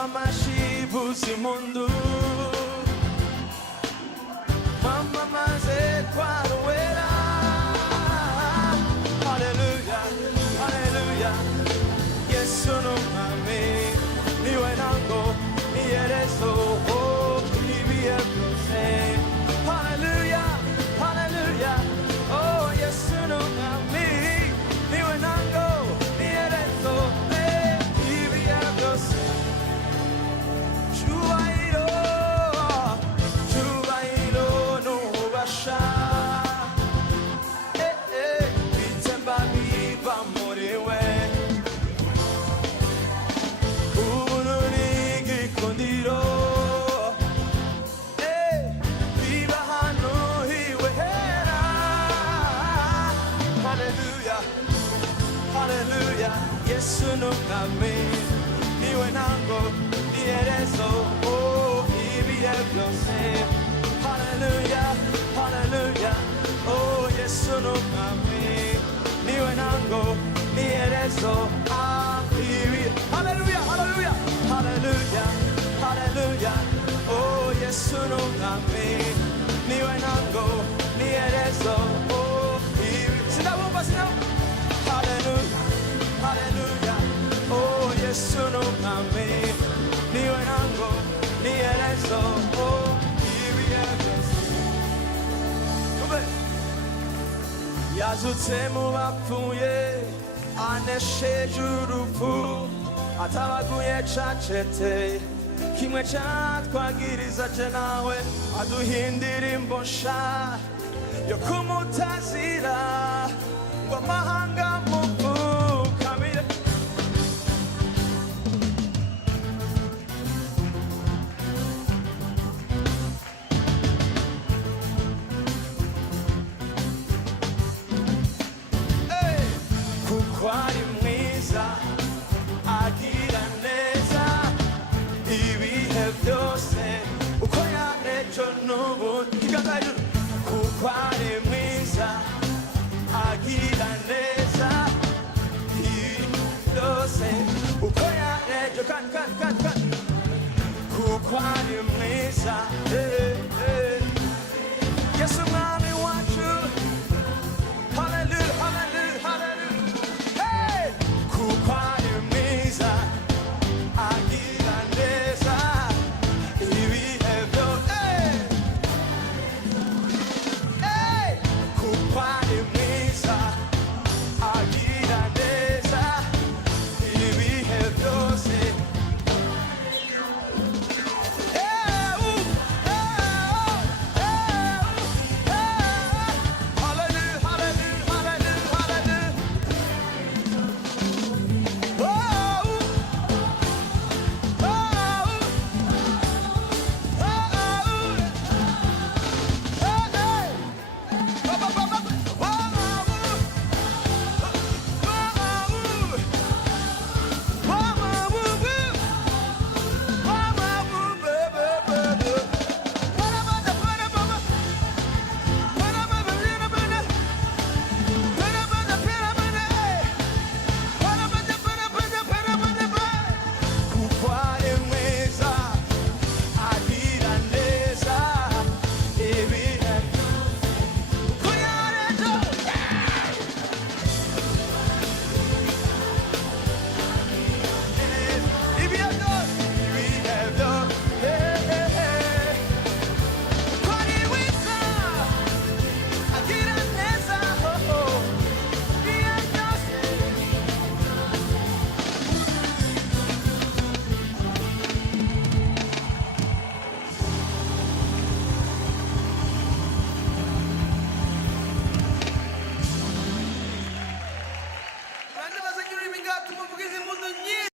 Mamashi Busimundu Mama Maze Kwaruera. Hallelujah, hallelujah. Yes, no mami, ni wenango, ni ereso, oh, ni bienvenido. Hallelujah, hallelujah. Oh, yes, no mami, ni wenango, ni ereso, ni bienvenido. Chubairo, no basha. Bitemba biba moriwe. Hallelujah, Yesu no kame, ni wenango, ni ereso, oh, ibiyeblose. Hallelujah, hallelujah, oh, Yesu no kame, ni wenango, ni ereso, ah, hallelujah, hallelujah, hallelujah, hallelujah, oh, Yesu no kame, ni wenango, ni ereso, oh, sinabumba, sinabumba. Hallelujah, hallelujah. Oh, yes, no mami. Ni wenango, ni ereso. Oh, ibiyeblose. Yazutemu bapfuye, anesheje urupfu, atabaguye cacete. Kimwe catwagiriza je nawe, aduhindira imbosha yo kumutazira. Wamahanga mufu kamile. Hey, kukwari mwiza agira neza ibihe byose uko yanejo nubu kigangaje kukwari mwiza agira neza byose uko yanejo kan kuko ari mwiza Yesu mwami